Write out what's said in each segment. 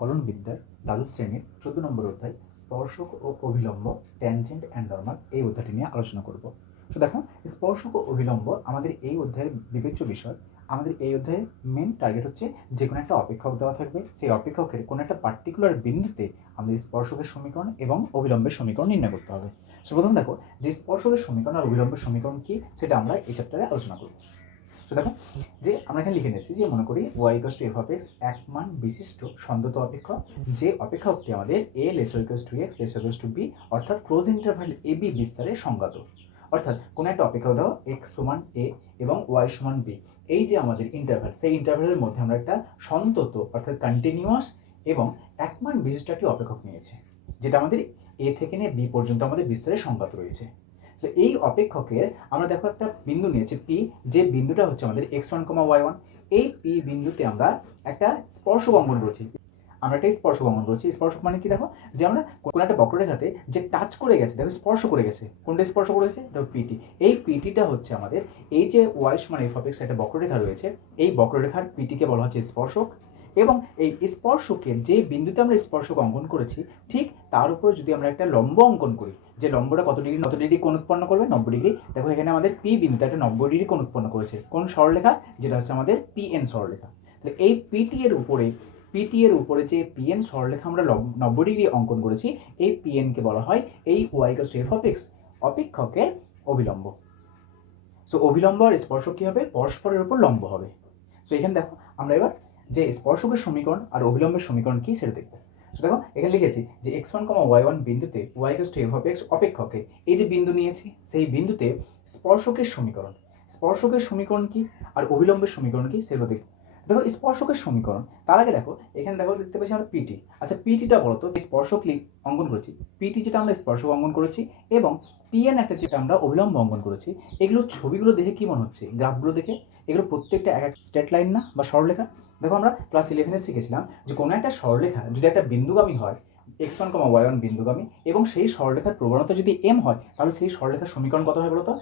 কলনবিদ্যার দ্বাদশ শ্রেণীর 14 নম্বর অধ্যায় স্পর্শক ও অভিলম্ব ট্যানজেন্ট অ্যান্ড নর্মাল এই অধ্যায়টি নিয়ে আলোচনা করব। তো দেখো, স্পর্শক ও অভিলম্ব আমাদের এই অধ্যায়ের বিবেচ্য বিষয়। আমাদের এই অধ্যায়ের মেন টার্গেট হচ্ছে যে কোনো একটা অপেক্ষক দেওয়া থাকবে, সেই অপেক্ষকের কোনো একটা পার্টিকুলার বিন্দুতে আমাদের স্পর্শকের সমীকরণ এবং অভিলম্বের সমীকরণ নির্ণয় করতে হবে। প্রথম দেখো, যে স্পর্শকের সমীকরণ আর অভিলম্বের সমীকরণ কি সেটা আমরা এই চ্যাপ্টারে আলোচনা করব। তো দেখো, যে আমরা এখানে লিখে নিয়েছি যে মনে করি y = f(x) এক মান বিশিষ্ট সন্তত অপেক্ষক, যে অপেক্ষকটি আমাদের a < x < b অর্থাৎ ক্লোজ ইন্টারভাল ab বিস্তারে সংজ্ঞাত। অর্থাৎ কোনো একটা অপেক্ষক দাও x সমান a এবং y সমান b, এই যে আমাদের ইন্টারভাল, সেই ইন্টারভালের মধ্যে আমরা একটা সন্তত অর্থাৎ কন্টিনিউয়াস এবং এক মান বিশিষ্ট একটি অপেক্ষক নিয়েছে, যেটা আমাদের a থেকে নিয়ে b পর্যন্ত আমাদের বিস্তারে সংজ্ঞাত রয়েছে। তো এই অপেক্ষকের আমরা দেখো একটা বিন্দু নিয়েছি পি, যে বিন্দুটা হচ্ছে আমাদের x1, y1। এই পি বিন্দুতে আমরা একটা স্পর্শক অঙ্কন করছি। স্পর্শক মানে কি? দেখো, যে আমরা কোনো একটা বক্ররেখাতে যে টাচ করে গেছে, দেখো স্পর্শ করে গেছে, কোনটা স্পর্শ করেছে? দেখো পিটি। এই পিটিটা হচ্ছে আমাদের এই যে y সমান f(x) একটা বক্ররেখা রয়েছে, এই বক্ররেখার পিটিকে বলা হচ্ছে স্পর্শক। এবং এই স্পর্শকের যে বিন্দুতে আমরা স্পর্শক অঙ্কন করেছি, ঠিক তার উপরে যদি আমরা একটা লম্ব অঙ্কন করি, যে লম্বটা কত ডিগ্রি কোণ উৎপন্ন করবে? 90 ডিগ্রি। দেখো এখানে আমাদের পি বিন্দুতে একটা 90 ডিগ্রি কোণ উৎপন্ন করেছে, কোন সরলরেখা? যেটা হচ্ছে আমাদের পিএন সরলরেখা। তাহলে এই পিটি এর উপরে যে পিএন সরলরেখা আমরা 90 ডিগ্রি অঙ্কন করেছি, এই পিএন কে বলা হয় এই y = f(x) অপেক্ষকের অভিলম্ব। সো অভিলম্ব আর স্পর্শক কি হবে? পরস্পরের উপর লম্ব হবে। সো এখানে দেখো, আমরা এবার যে স্পর্শকের সমীকরণ আর অভিলম্বের সমীকরণ কি সেটা দেখবো। দেখো এখানে লিখেছি যে x1, y1 বিন্দুতে y = f(x) অপেক্ষকের এই যে বিন্দু নিয়েছি, সেই বিন্দুতে স্পর্শকের সমীকরণ কি আর অভিলম্বের সমীকরণ কি সেগুলো দেখবো। দেখো স্পর্শকের সমীকরণ, তার আগে দেখো এখানে দেখো দেখতে পাচ্ছি আমরা পিটি। আচ্ছা পিটিটা বলো তো, স্পর্শক অঙ্কন করেছি, পিটি যেটা আমরা স্পর্শক অঙ্কন করেছি এবং পিএন একটা যেটা আমরা অভিলম্ব অঙ্কন করেছি, এগুলো ছবিগুলো দেখে কি মনে হচ্ছে? গ্রাফগুলো দেখে এগুলো প্রত্যেকটা এক স্ট্রেট লাইন না বা সরলরেখা? দেখো আমরা ক্লাস 11-এ শিখেছিলাম যে কোনো একটা সরলরেখা যদি একটা বিন্দুগামী হয়, x1, y1 বিন্দুগামী, এবং সেই সরলরেখার প্রবণতা যদি m হয়, তাহলে সেই সরলরেখার সমীকরণ কত হয় বলতো?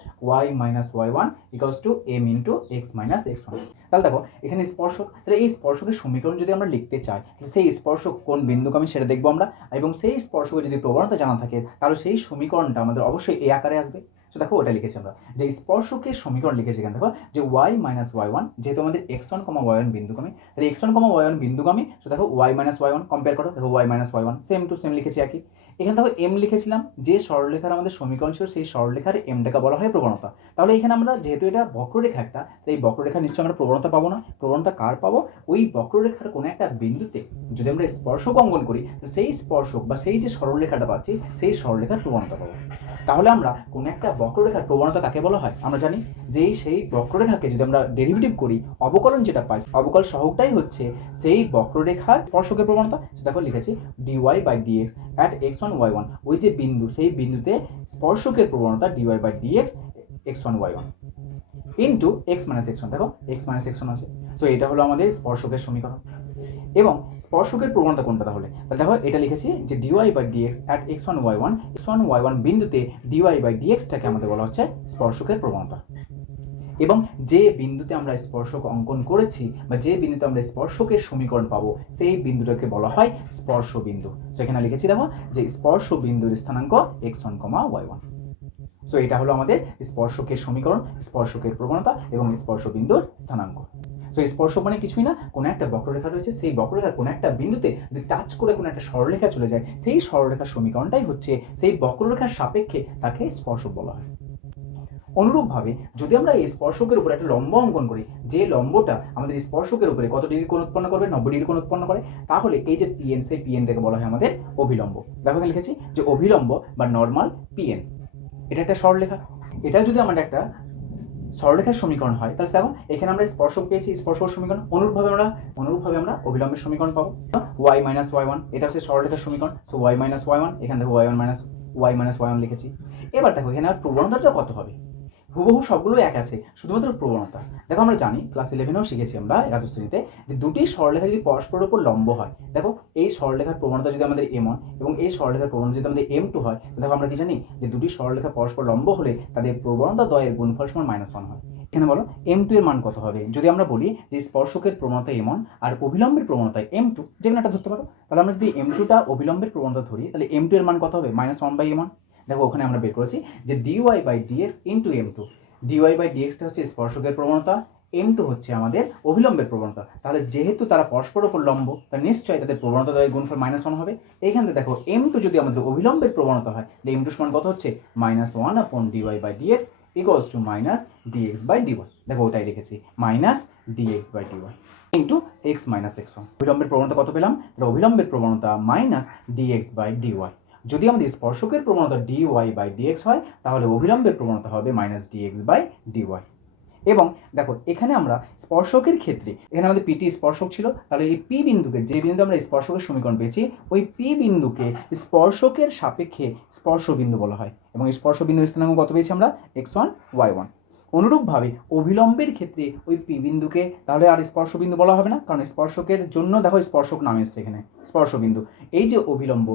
y - y1 = m × x - x1। তাহলে দেখো এখানে স্পর্শক, তাহলে এই স্পর্শকের সমীকরণ যদি আমরা লিখতে চাই, সেই স্পর্শক কোন বিন্দুগামী সেটা দেখবো আমরা, এবং সেই স্পর্শকের যদি প্রবণতা জানা থাকে, তাহলে সেই সমীকরণটা আমাদের অবশ্যই এই আকারে আসবে। তো দেখো ওটা লিখেছি আমরা, যে স্পর্শকের সমীকরণ লিখেছি এখানে দেখো, যে y - y1, যেহেতু আমাদের x1, y1 বিন্দুগামী, তাহলে x1, y1 বিন্দুগামী। তো দেখো y - y1 কম্পেয়ার করো, দেখো y - y1 same to same লিখেছি একই। এখানে দেখো m লিখেছিলাম, যে সরলরেখার আমাদের সমীকরণ ছিল সেই সরলরেখার mটাকে বলা হয় প্রবণতা। তাহলে এখানে আমরা যেহেতু এটা বক্ররেখা একটা, তাই এই বক্ররেখা নিশ্চয়ই আমরা প্রবণতা পাবো না। প্রবণতা কার পাবো? ওই বক্ররেখার কোনো একটা বিন্দুতে যদি আমরা স্পর্শক অঙ্কন করি, সেই স্পর্শক বা সেই যে সরলরেখাটা পাচ্ছি, সেই সরলরেখার প্রবণতা পাবো। তাহলে আমরা কোনো একটা বক্ররেখার প্রবণতা কাকে বলা হয়? আমরা জানি যে সেই বক্ররেখাকে যদি আমরা ডেরিভেটিভ করি, অবকলন যেটা পাই, অবকল সহগটাই হচ্ছে সেই বক্ররেখার স্পর্শকের প্রবণতা। দেখো লিখেছি dy/dx at x1, y1, ওই যে বিন্দু, সেই বিন্দুতে স্পর্শকের প্রবণতা dy/dx x1, y1 into x - x1। দেখো x - x1 আছে। সো এটা হলো আমাদের স্পর্শকের সমীকরণ। এবং স্পর্শকের প্রবণতা কোনটা? তাহলে দেখো এটা লিখেছি যে dy/dx at x1, y1 বিন্দুতে dy/dxটাকে আমাদের বলা হচ্ছে স্পর্শকের প্রবণতা। এবং যে বিন্দুতে আমরা স্পর্শক অঙ্কন করেছি বা যে বিন্দুতে আমরা স্পর্শকের সমীকরণ পাবো, সেই বিন্দুটাকে বলা হয় স্পর্শ বিন্দু। সো এখানে লিখেছি দেখো যে স্পর্শ বিন্দুর স্থানাঙ্ক x1, y1। সো এটা হলো আমাদের স্পর্শকের সমীকরণ, স্পর্শকের প্রবণতা এবং স্পর্শ বিন্দুর স্থানাঙ্ক। সো স্পর্শক মানে কিছুই না, কোনো একটা বক্ররেখা রয়েছে, সেই বক্ররেখার কোনো একটা বিন্দুতে যদি টাচ করে কোনো একটা সরলরেখা চলে যায়, সেই সরলরেখার সমীকরণটাই হচ্ছে সেই বক্ররেখার সাপেক্ষে তাকে স্পর্শক বলা হয়। অনুরূপভাবে যদি আমরা এই স্পর্শকের উপরে একটা লম্ব অঙ্কন করি, যে লম্বটা আমাদের স্পর্শকের উপরে কত ডিগ্রি কোণ উৎপন্ন করবে? 90 ডিগ্রি কোণ উৎপন্ন করে, তাহলে এই যে পিএন, সেই পিএনটাকে বলা হয় আমাদের অভিলম্ব। দেখো এখানে লিখেছি যে অভিলম্ব বা নর্মাল পিএন, এটা একটা সরলরেখা। এটা যদি আমাদের একটা সরলরেখার সমীকরণ হয়, তাহলে দেখো এখানে আমরা স্পর্শক পেয়েছি, স্পর্শক সমীকরণ। অনুরূপভাবে আমরা অভিলম্বের সমীকরণ পাবো, y - y1, এটা হচ্ছে সরলরেখার সমীকরণ। সো y - y1, এখানে দেখো y - y1 লিখেছি। এবার দেখো এখানে আর প্রবণতাটা কত হবে? হুবহু সবগুলো এক আছে, শুধুমাত্র প্রবণতা। দেখো আমরা জানি ক্লাস 11-এও শিখেছি আমরা একাদশ শ্রেণীতে, যে দুটি সরলরেখা যদি পরস্পরের উপর লম্ব হয়, দেখো এই সরলরেখার প্রবণতা যদি আমাদের m1 এবং এই সরলরেখার প্রবণতা যদি আমাদের m2 হয়, দেখো আমরা কি জানি যে দুটি সরলরেখা পরস্পর লম্ব হলে তাদের প্রবণতা দ্বয়ের গুণফল সমান -1 হয়। এখানে বলো M2 এর মান কত হবে। যদি আমরা বলি যে স্পর্শকের প্রবণতা M1 আর অভিলম্বের প্রবণতা M2, যে কোনো একটা ধরতে পারো, তাহলে আমরা যদি M2টা অভিলম্বের প্রবণতা ধরি তাহলে M2 এর মান কত হবে, -1/M1। দেখো ওখানে আমরা বের করেছি যে dy/dx ইন্টু M2। dy/dxটা হচ্ছে স্পর্শকের প্রবণতা, M2 হচ্ছে আমাদের অভিলম্বের প্রবণতা। তাহলে যেহেতু তারা পরস্পর উপর লম্ব, তাহলে নিশ্চয়ই তাদের প্রবণতা দ্বয়ের গুণফল -1 হবে। এইখানে দেখো M2 যদি আমাদের অভিলম্বের প্রবণতা হয় তাহলে M2 সমান কত হচ্ছে, -1/dy/dx ইকুয়ালস টু -dx/dy। দেখো ওটাই লিখেছি, -dx/dy ইন্টু x - x1। অভিলম্বের প্রবণতা কত পেলাম, তাহলে অভিলম্বের প্রবণতা -dx/dy। যদি আমাদের স্পর্শকের প্রবণতা dy/dx হয় তাহলে অভিলম্বের প্রবণতা হবে -dx/dy। এবং দেখো এখানে আমরা স্পর্শকের ক্ষেত্রে, এখানে আমাদের পিটি স্পর্শক ছিল, তাহলে এই পি বিন্দুকে, যে বিন্দু আমরা স্পর্শকের সমীকরণ পেয়েছি, ওই পি বিন্দুকে স্পর্শকের সাপেক্ষে স্পর্শ বিন্দু বলা হয়। এবং এই স্পর্শ বিন্দুর স্থানাঙ্ক কত পেয়েছি আমরা, x1 y1। অনুরূপভাবে অভিলম্বের ক্ষেত্রে ওই পি বিন্দুকে তাহলে আর স্পর্শ বিন্দু বলা হবে না, কারণ স্পর্শকের জন্য দেখো স্পর্শক নাম এসছে এখানে স্পর্শ বিন্দু। এই যে অভিলম্ব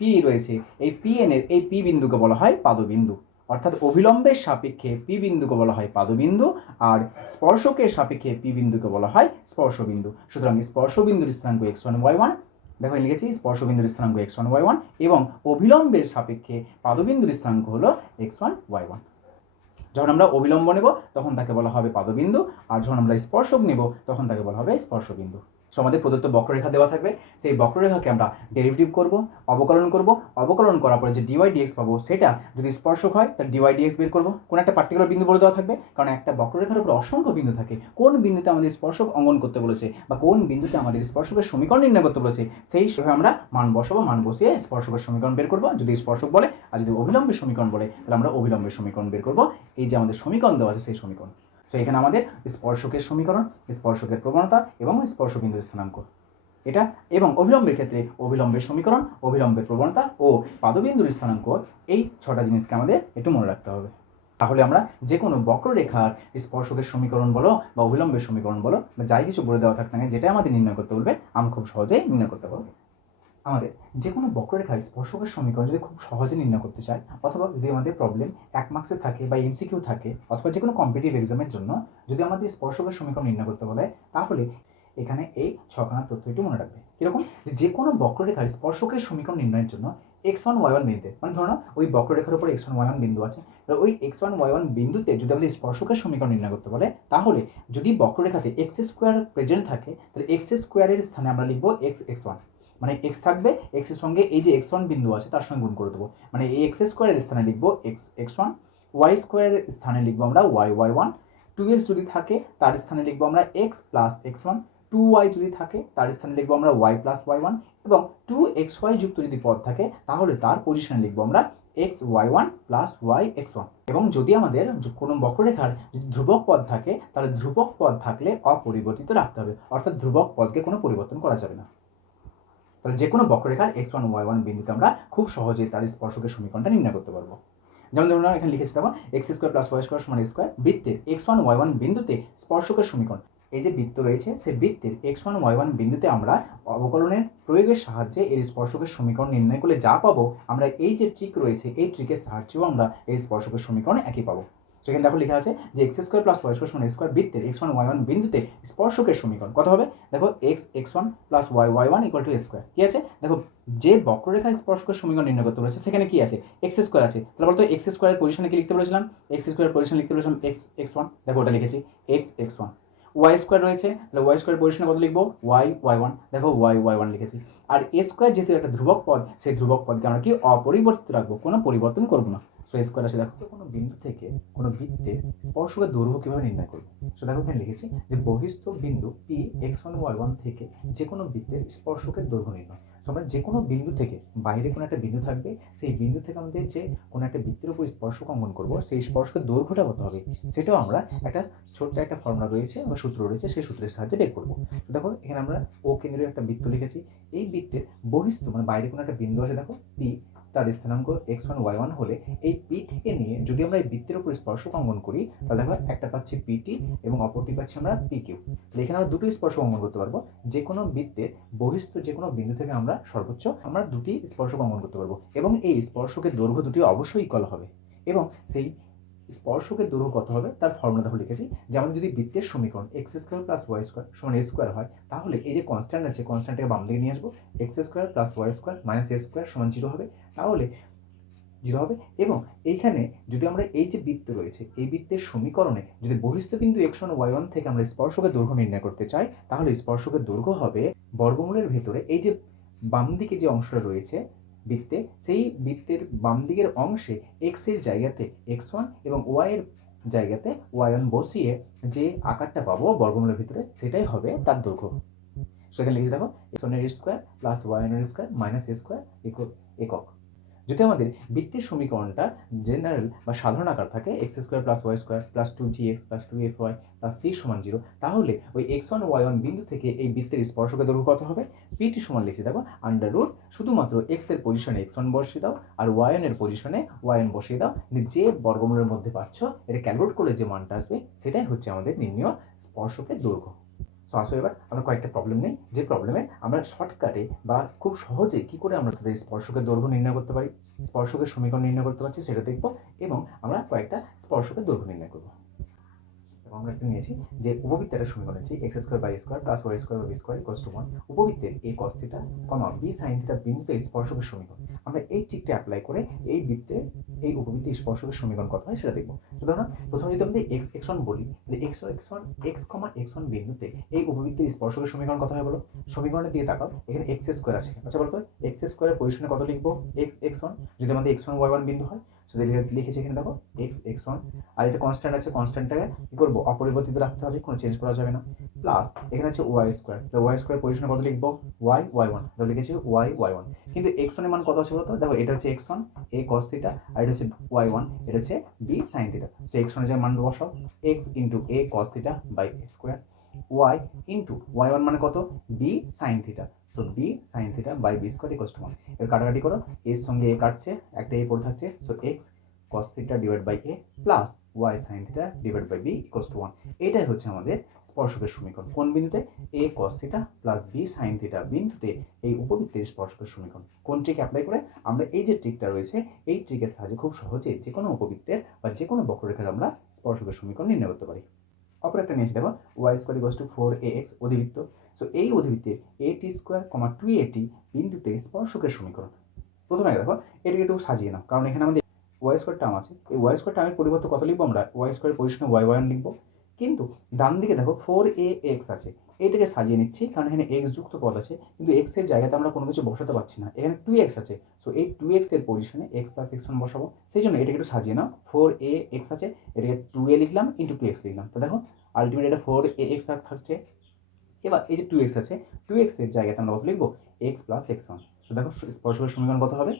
পি রয়েছে, এই পি এন এর এই পি বিন্দুকে বলা হয় পাদবিন্দু। অর্থাৎ অভিলম্বের সাপেক্ষে পি বিন্দুকে বলা হয় পাদবিন্দু, আর স্পর্শকের সাপেক্ষে পি বিন্দুকে বলা হয় স্পর্শবিন্দু। সুতরাং স্পর্শবিন্দুর স্থানাঙ্ক x1 y1, দেখো লিখেছি স্পর্শবিন্দুর স্থানাঙ্ক x1 y1, এবং অভিলম্বের সাপেক্ষে পাদবিন্দুর স্থানাঙ্ক হলো x1 y1। যখন আমরা অভিলম্ব নেব তখন তাকে বলা হবে পাদবিন্দু, আর যখন আমরা স্পর্শক নেব তখন তাকে বলা হবে স্পর্শবিন্দু। সো আমাদের প্রদত্ত বক্ররেখা দেওয়া থাকবে, সেই বক্ররেখাকে আমরা ডেরিভেটিভ করব, অবকলন করব, অবকলন করার পরে যে ডিওয়াই ডিএক্স পাবো সেটা যদি স্পর্শক হয় তাহলে ডিওয়াই ডিএক্স বের করবো। কোন একটা পার্টিকুলার বিন্দু বলে দেওয়া থাকবে, কারণ একটা বক্ররেখার উপর অসংখ্য বিন্দু থাকে। কোন বিন্দুতে আমাদের স্পর্শক অঙ্কন করতে বলেছে বা কোন বিন্দুতে আমাদের স্পর্শকের সমীকরণ নির্ণয় করতে বলেছে, সেই হিসেবে আমরা মান বসাবো, মান বসিয়ে স্পর্শকের সমীকরণ বের করবো যদি স্পর্শক বলে, আর যদি অভিলম্বের সমীকরণ বলে তাহলে আমরা অভিলম্বের সমীকরণ বের করবো। এই যে আমাদের সমীকরণ দেওয়া আছে সেই সমীকরণ। সো এখানে আমাদের স্পর্শকের সমীকরণ, স্পর্শকের প্রবণতা এবং স্পর্শবিন্দুর স্থানাঙ্ক এটা, এবং অভিলম্বের ক্ষেত্রে অভিলম্বের সমীকরণ, অভিলম্বের প্রবণতা ও পাদবিন্দুর স্থানাঙ্ক, এই 6টা জিনিসকে আমাদের একটু মনে রাখতে হবে। তাহলে আমরা যে কোনো বক্ররেখার স্পর্শকের সমীকরণ বলো বা অভিলম্বের সমীকরণ বলো বা যাই কিছু বলে দেওয়া থাক না, যেটা আমাদের নির্ণয় করতে বলবে আমরা খুব সহজেই নির্ণয় করতে পারবো। আমাদের যে কোনো বক্ররেখায় স্পর্শকের সমীকরণ যদি খুব সহজে নির্ণয় করতে চাই, অথবা যদি আমাদের প্রবলেম 1 মার্কসে থাকে বা এমসিকিউ থাকে, অথবা যে কোনো কম্পিটিটিভ এক্সামের জন্য যদি আমাদের স্পর্শকের সমীকরণ নির্ণয় করতে বলে, তাহলে এখানে এই 6খানা তথ্য একটু মনে রাখবে। কিরকম, যে কোনো বক্ররেখার স্পর্শকের সমীকরণ নির্ণয়ের জন্য x1 y1 বিন্দুতে, মানে ধরো না ওই বক্ররেখার উপর x1 y1 বিন্দু আছে, ওই x1 y1 বিন্দুতে যদি আমাদের স্পর্শকের সমীকরণ নির্ণয় করতে বলে, তাহলে যদি বক্ররেখাতে x স্কোয়ার প্রেজেন্ট থাকে তাহলে x স্কোয়ারের স্থানে আমরা লিখবো x1, মানে x থাকবে, x এর সঙ্গে এই যে x1 বিন্দু আছে তার সঙ্গে গুণ করে দেবো, মানে এই x স্কোয়ারের স্থানে লিখবো x1, y স্কোয়ারের স্থানে লিখবো আমরা y1, 2x যদি থাকে তার স্থানে লিখবো আমরা x প্লাস x1, 2y যদি থাকে তার স্থানে লিখবো আমরা y প্লাস y1, এবং 2xy যুক্ত যদি পদ থাকে তাহলে তার পজিশনে লিখবো আমরা xy1 প্লাস yx1। এবং যদি আমাদের কোনো বক্ররেখার যদি ধ্রুবক পদ থাকে তাহলে ধ্রুবক পদ থাকলে অপরিবর্তিত রাখতে হবে, অর্থাৎ ধ্রুবক পদকে কোনো পরিবর্তন করা যাবে না। তাহলে যে কোনো বক্ররেখার x1 y1 বিন্দুতে আমরা খুব সহজেই তার স্পর্শকের সমীকরণটা নির্ণয় করতে পারবো। যেমন ধরুন এখানে লিখেছি দেখো x square plus y square সমান স্কোয়ার, বৃত্তের x1 y1 বিন্দুতে স্পর্শকের সমীকরণ। এই যে বৃত্ত রয়েছে সেই বৃত্তের x1 y1 বিন্দুতে আমরা অবকলনের প্রয়োগের সাহায্যে এর স্পর্শকের সমীকরণ নির্ণয় করলে যা পাবো, আমরা এই যে ট্রিক রয়েছে এই ট্রিকের সাহায্যেও আমরা এই স্পর্শকের সমীকরণ একই পাবো। সেখানে দেখো লেখা আছে যে x square plus y square সমান স্কোয়ার, বৃত্তের x1 y1 বিন্দুতে স্পর্শকের সমীকরণ কত হবে, দেখো x1 plus y1 equal to square. কি আছে দেখো, যে বক্ররেখায় স্পর্শকের সমীকরণ নির্ণয় করতে বলেছে সেখানে কি আছে, x স্কোয়ার আছে। তাহলে বলতো x স্কোয়ারের পজিশনে কি লিখতে বলেছিলাম, x স্কোয়ারের পজিশনে লিখতে বলেছিলাম x1, দেখো ওটা লিখেছি x1। y স্কোয়ার রয়েছে, তাহলে y স্কোয়ার পজিশনে কত লিখবো y1, দেখো y1 লিখেছি। আর a স্কোয়ার যেহেতু একটা ধ্রুবক পদ, সেই ধ্রুবক পদকে আমরা কি অপরিবর্তিত রাখবো, কোনো পরিবর্তন করবো না। সো স্কোয়ার আসে। দেখো কোনো বিন্দু থেকে কোনো বৃত্তের স্পর্শকের দৈর্ঘ্য কিভাবে নির্ণয় করবো, সো দেখো এখানে লিখেছি যে বহিস্থ বিন্দু পি x1 y1 থেকে যে কোনো বৃত্তের স্পর্শকের দৈর্ঘ্য নির্ণয়। সো আমরা যে কোনো বিন্দু থেকে, বাইরে কোনো একটা বিন্দু থাকবে, সেই বিন্দু থেকে আমাদের যে কোনো একটা বৃত্তের উপর স্পর্শক অঙ্কন করবো, সেই স্পর্শকের দৈর্ঘ্যটা কত হবে সেটাও আমরা একটা ছোট্ট একটা ফর্মুলা রয়েছে বা সূত্র রয়েছে, সেই সূত্রের সাহায্যে বের করবো। দেখো এখানে আমরা ও কেন্দ্রীয় একটা বৃত্ত লিখেছি, এই বৃত্তের বহিস্থ মানে বাইরে কোনো একটা বিন্দু আছে, দেখো পি, তার স্থানাঙ্ক x1 y1 হলে এই পি থেকে নিয়ে যদি আমরা এই বৃত্তের উপর স্পর্শক অঙ্কন করি তাহলে দেখো একটা পাচ্ছি পিটি এবং অপরটি পাচ্ছি আমরা পিকিউ। এখানে আমরা দুটো স্পর্শক অঙ্কন করতে পারবো, যে কোনো বৃত্তের বহিস্থ যে কোনো বিন্দু থেকে আমরা সর্বোচ্চ আমরা দুটি স্পর্শক অঙ্কন করতে পারবো, এবং এই স্পর্শকের দৈর্ঘ্য দুটি অবশ্যই ইকুয়াল হবে। এবং সেই স্পর্শকের দৈর্ঘ্য কত হবে তার ফর্মুলা দেখো লিখেছি। যেমন যদি বৃত্তের সমীকরণ x square plus y square সমান এ স্কোয়ার হয়, তাহলে এই যে কনস্ট্যান্ট আছে কনস্ট্যান্টটাকে বাম দিকে নিয়ে আসবো, x square plus y square minus a square সমান 0 হবে, তাহলে 0 হবে। এবং এইখানে যদি আমরা এই যে বৃত্ত রয়েছে এই বৃত্তের সমীকরণে যদি বহিস্থ বিন্দু x1 y1 থেকে আমরা স্পর্শকের দৈর্ঘ্য নির্ণয় করতে চাই, তাহলে স্পর্শকের দৈর্ঘ্য হবে বর্গমূলের ভেতরে এই যে বাম দিকে যে অংশটা রয়েছে বৃত্তে, সেই বৃত্তের বাম দিকের অংশে x এর জায়গাতে x1 এবং y এর জায়গাতে y1 বসিয়ে যে আকারটা পাবো বর্গমূলের ভিতরে, সেটাই হবে তার দৈর্ঘ্য। সেখানে লিখে দেখো x1 এর স্কোয়ার প্লাস y1 এর স্কোয়ার মাইনাস এ স্কোয়ার একক। যদি আমাদের বৃত্তের সমীকরণটা জেনারেল বা সাধারণ আকার থাকে x square plus y square plus 2gx plus 2fy plus c সমান 0, তাহলে ওই x1 y1 বিন্দু থেকে এই বৃত্তের স্পর্শকের দৈর্ঘ্য কত হবে? পিটি সমান লিখে দেখো আন্ডার রুট শুধুমাত্র এক্স এর পজিশনে x1 বসিয়ে দাও আর y1 এর পজিশনে y1 বসিয়ে দাও, যে বর্গমূলের মধ্যে পাচ্ছ এটা ক্যালকুলেট করলে যে মানটা আসবে সেটাই হচ্ছে আমাদের নির্ণীয় স্পর্শকের দৈর্ঘ্য। তো আসো এবার আমরা কয়েকটা প্রবলেম নেই, যে প্রবলেমে আমরা শর্টকাটে বা খুব সহজে কি করে আমরা তাদের স্পর্শকের দৈর্ঘ্য নির্ণয় করতে পারি, স্পর্শকের সমীকরণ নির্ণয় করতে পারছি সেটা দেখব, এবং আমরা কয়েকটা স্পর্শকের দৈর্ঘ্য নির্ণয় করব। আমরা একটা নিয়েছি যে উপবৃত্তের সমীকরণ আছে x square by square plus y square b square equals to 1, উপবৃত্তের a cos theta comma b sine theta বিন্দুতে স্পর্শকের সমীকরণ। আমরা এই ট্রিকটা অ্যাপ্লাই করে এই বৃত্তে এই উপবৃত্তের স্পর্শকের সমীকরণ কত হয় সেটা দেখব। সুতরাং প্রথমে যদি আমরা x1 বলি, তাহলে x1 বিন্দুতে এই উপবৃত্তের স্পর্শকের সমীকরণ কত হয় বলো? সমীকরণে দিয়ে তাকাও, এখানে এক্স স্কোয়ার আছে, আচ্ছা বলতো এক্স স্কোয়ারের পজিশনে কত লিখবো? x1 যদি আমাদের x1 y1 বিন্দু হয় সেটা লিখেছি এখানে দেখো x1, আর এটা কনস্ট্যান্ট আছে, কনস্ট্যান্টটাকে কি করবো অপরিবর্তিত রাখতে হবে, কোনো চেঞ্জ করা যাবে না, প্লাস এখানে আছে ওয়াই স্কোয়ার, ওয়াই স্কোয়ার পজিশনে কত লিখবো? y1, তাহলে লিখেছি y1, কিন্তু x1 এর মান কত আছে বলতো? দেখো এটা হচ্ছে x1 a cos থিটা আর এটা হচ্ছে y1 এটা হচ্ছে b sin theta. So x1 এর মান বসাও x into a cos theta by square, y into y1 মানে কত? b sin theta, so b sin theta by b square equals to 1। এর কাটাকাটি করো, এর সঙ্গে a কাটছে, একটা a পড়ে থাকছে, so x cos theta divide by a plus y sin theta divide by b equals to 1। এটাই হচ্ছে আমাদের স্পর্শকের সমীকরণ। কোন বিন্দুতে? a cos theta plus b sin theta বিন্দুতে এই উপবৃত্তের স্পর্শকের সমীকরণ। কোন ট্রিক অ্যাপ্লাই করে? আমরা এই যে ট্রিকটা রয়েছে এই ট্রিকের সাহায্যে খুব সহজে যে কোনো উপবৃত্তের বা যে কোনো বক্ররেখার আমরা স্পর্শকের সমীকরণ নির্ণয় করতে পারি। অপর একটা নিয়েছি দেখো y square equals to 4ax অধিবৃত্ত। সো এই অধিবৃত্তের এটি স্কোয়ার কমা 2at বিন্দুতে স্পর্শকের সমীকরণ। প্রথমে দেখো এটাকে একটু সাজিয়ে নাও, কারণ এখানে আমাদের ওয়াই স্কোয়ার টার্ম আছে, এই ওয়াই স্কোয়ার টার্মের পরিবর্তে কত লিখবো আমরা? ওয়াই স্কোয়ারের পজিশনে y1 লিখবো, কিন্তু ডান দিকে দেখো 4ax আছে, এইটাকে সাজিয়ে নিচ্ছি কারণ এখানে x যুক্ত পদ আছে, কিন্তু x এর জায়গাতে আমরা কোনো কিছু বসাতে পারছি না, এখানে 2x আছে, সো এই 2x এর পজিশনে x প্লাস x1 বসাবো, সেই জন্য এটাকে একটু সাজিয়ে নাও। 4ax আছে, এটাকে 2a লিখলাম ইন্টু 2x লিখলাম, তো দেখো আলটিমেট এটা 4ax থাকছে। এবার এই যে 2x আছে, 2x এর জায়গাতে আমরা কত লিখবো? x plus x1। তো দেখো স্পর্শকের সমীকরণ কত হবে?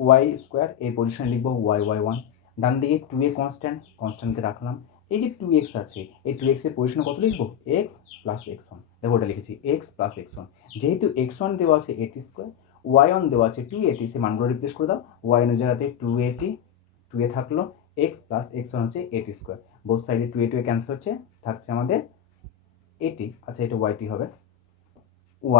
ওয়াই স্কোয়ার এই পজিশনে লিখবো y1, ডান দিকে 2a কনস্ট্যান্টকে রাখলাম, এই যে 2x আছে এই 2x এর পজিশনে কত লিখবো? x প্লাস x1, দেখো ওটা লিখেছি x প্লাস x1। যেহেতু x1 দেওয়া আছে at স্কোয়ার, y1 দেওয়া আছে 2at, সে মানগুলো রিপ্লেস করে দাও, y1 এর জায়গাতে 2at, 2a থাকলো, x প্লাস x1 হচ্ছে at স্কোয়ার, বোথ সাইডে 2a ক্যান্সেল হচ্ছে, থাকছে আমাদের at, আচ্ছা এটা yt হবে,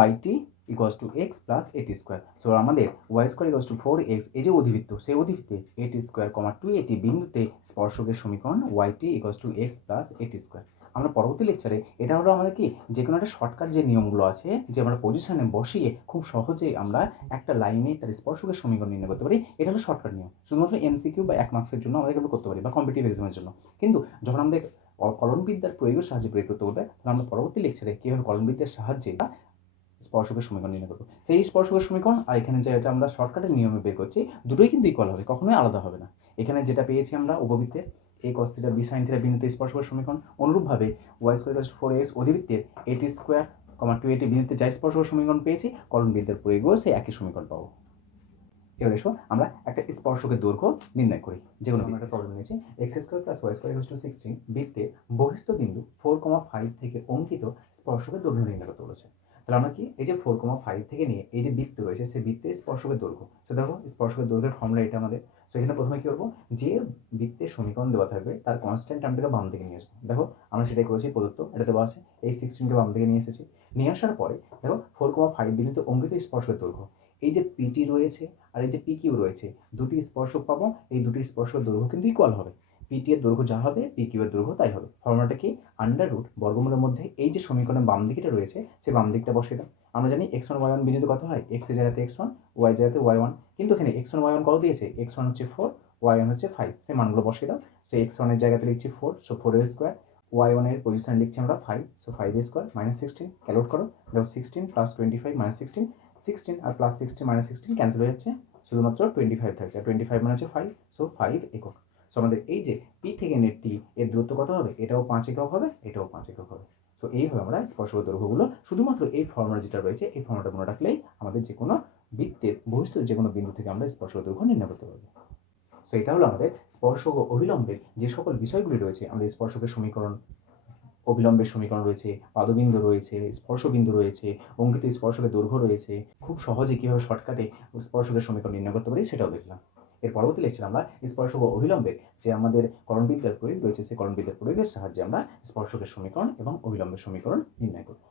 yt equals to x plus a t square. So আমাদের y square equals to 4x, এই যে অধিবৃত্ত সেই অধিবৃত্তে এটি স্কোয়ার কমা 2at বিন্দুতে স্পর্শকের সমীকরণ yt equals to x plus a t square. আমরা পরবর্তী লেকচারে এটা হলো আমাদের কি যে কোনো একটা শর্টকাট যে নিয়মগুলো আছে যে আমরা পজিশনে বসিয়ে খুব সহজেই আমরা একটা লাইনে তার স্পর্শকের সমীকরণ নির্ণয় করতে পারি, এটা হলো শর্টকাট নিয়ম, শুধুমাত্র এমসিকিউ বা 1 মার্কসের জন্য আমরা এগুলো করতে পারি বা কম্পিটিটিভ এক্সামের জন্য। কিন্তু যখন আমাদের কলনবিদ্যার প্রয়োগের সাহায্যে প্রয়োগ করতে হবে, তখন আমরা পরবর্তী লেকচারে কীভাবে কলনবিদ্যার সাহায্যে স্পর্শকের সমীকরণ নির্ণয় করবো। সেই স্পর্শকের সমীকরণ আর এখানে যেটা আমরা শর্টকাটের নিয়মে বের করছি, দুটোই কিন্তু ইকুয়াল হবে, কখনোই আলাদা হবে না। এখানে যেটা পেয়েছি আমরা উপবৃত্তের a cos theta b sin theta বিন্দুতে স্পর্শকের সমীকরণ, অনুরূপভাবে y square equals to 4x অধিবৃত্তের at square comma 2at বিন্দুতে যা স্পর্শকের সমীকরণ পেয়েছি, কলনবিদ্যার প্রয়োগেও সেই একই সমীকরণ পাবো। এবার এসো আমরা একটা স্পর্শকের দৈর্ঘ্য নির্ণয় করি। যেগুলো আমরা একটা প্রবলেম নিয়েছি x square plus y square equals to 16 বৃত্তে বহিস্থ বিন্দু 4,5 থেকে অঙ্কিত স্পর্শকের দৈর্ঘ্য নির্ণয় করতে বলেছে। তাহলে আমরা কি এই যে 4,5 থেকে নিয়ে এই যে বৃত্ত রয়েছে সেই বৃত্তের স্পর্শকের দৈর্ঘ্য, তো দেখো স্পর্শকের দৈর্ঘ্যের ফর্মুলা এটা আমাদের। তো এখানে প্রথমে কি করবো, যে বৃত্তের সমীকরণ দেওয়া থাকবে তার কনস্ট্যান্ট টার্মটাকে বাম দিকে নিয়ে আসবো। দেখো আমরা সেটাই করেছি, প্রদত্ত এটা দেওয়া আছে, এই 16কে বাম দিকে নিয়ে এসেছি। নিয়ে আসার পরে দেখো 4,5 বিন্দুতে অঙ্কিত স্পর্শকের দৈর্ঘ্য, এই যে পিটি রয়েছে আর এই যে পিকিউ রয়েছে, দুটি স্পর্শক পাবো, এই দুটি স্পর্শকের দৈর্ঘ্য কিন্তু ইকুয়াল হবে। পিটি এর দৈর্ঘ্য যা হবে পি কিউ এর দৈর্ঘ্য তাই হবে। ফর্মুলাটা কি? আন্ডার রুট বর্গমূলের মধ্যে এই যে সমীকরণের বাম দিকটা রয়েছে সেই বাম দিকটা বসিয়ে দাও। আমরা জানি x1 y1 বিন্দুতে কত হয়? x এর জায়গাতে x1, y জায়গাতে y1, কিন্তু এখানে x1 y1 কত দিয়েছে? x1 হচ্ছে 4, y1 হচ্ছে 5, সেই মানগুলো বসিয়ে দাও। সো x1 এর জায়গাতে লিখছি 4, সো 4 এর স্কোয়ার, y1 এর পজিশনে লিখছি আমরা 5, সো 5 এর স্কোয়ার মাইনাস 16, ক্যালকুলেট করো, দেখো 16 প্লাস 25 মাইনাস 16, 16 আর প্লাস 16 মাইনাস 16 ক্যান্সেল হয়ে যাচ্ছে, শুধুমাত্র 25 থাকছে, আর 25 মানে হচ্ছে 5, সো 5 একক। সো আমাদের এই যে পি থেকে নেট টি এর দূরত্ব কত হবে? এটাও 5 একক হবে, এটাও 5 একক হবে। সো এইভাবে আমরা স্পর্শক দৈর্ঘ্যগুলো শুধুমাত্র এই ফর্মুলা যেটা রয়েছে এই ফর্মুলাটা মনে রাখলেই আমাদের যে কোনো বৃত্তের বহিঃস্থ যে কোনো বিন্দু থেকে আমরা স্পর্শক দৈর্ঘ্য নির্ণয় করতে পারবো। সো এটা হলো আমাদের স্পর্শক ও অভিলম্বের যে সকল বিষয়গুলি রয়েছে, আমাদের স্পর্শকের সমীকরণ, অভিলম্বের সমীকরণ রয়েছে, পাদবিন্দু রয়েছে, স্পর্শবিন্দু রয়েছে, অঙ্কিত স্পর্শকের দৈর্ঘ্য রয়েছে, খুব সহজে কীভাবে শর্টকাটে স্পর্শকের সমীকরণ নির্ণয় করতে পারি সেটাও দেখলাম। এর পরবর্তী লেকচারে আমরা স্পর্শক ও অভিলম্বের যে আমাদের করণবিদ্যার প্রয়োগ রয়েছে সেই করণবিদ্যার প্রয়োগের সাহায্যে আমরা স্পর্শকের সমীকরণ এবং অভিলম্বের সমীকরণ নির্ণয় করব।